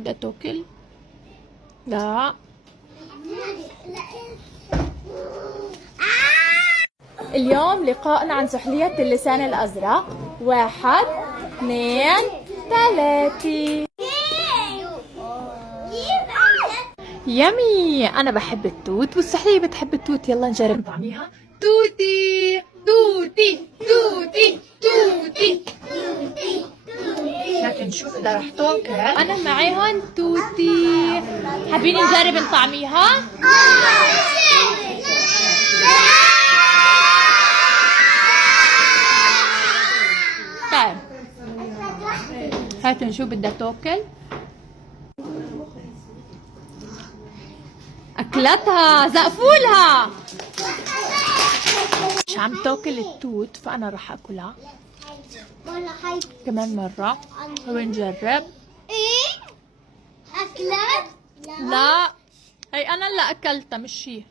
بدها تاكل؟ لا. اليوم لقاءنا عن سحلية اللسان الأزرق. 1 2 3. يمي. أنا بحب التوت والسحلية بتحب التوت. يلا نجرب نطعميها. توتي توتي توتي توتي. لكن نشوف إذا رح تاكل. أنا معي هون توتي. حابين نجرب نطعميها؟ طيب هات نشوف بدها تاكل. أكلتها. زقفولها. مش عم تاكل التوت فأنا رح أكلها كمان مرة. ونجرب. ايه اكلت؟ لا هي أنا اللي أكلتها مش هي.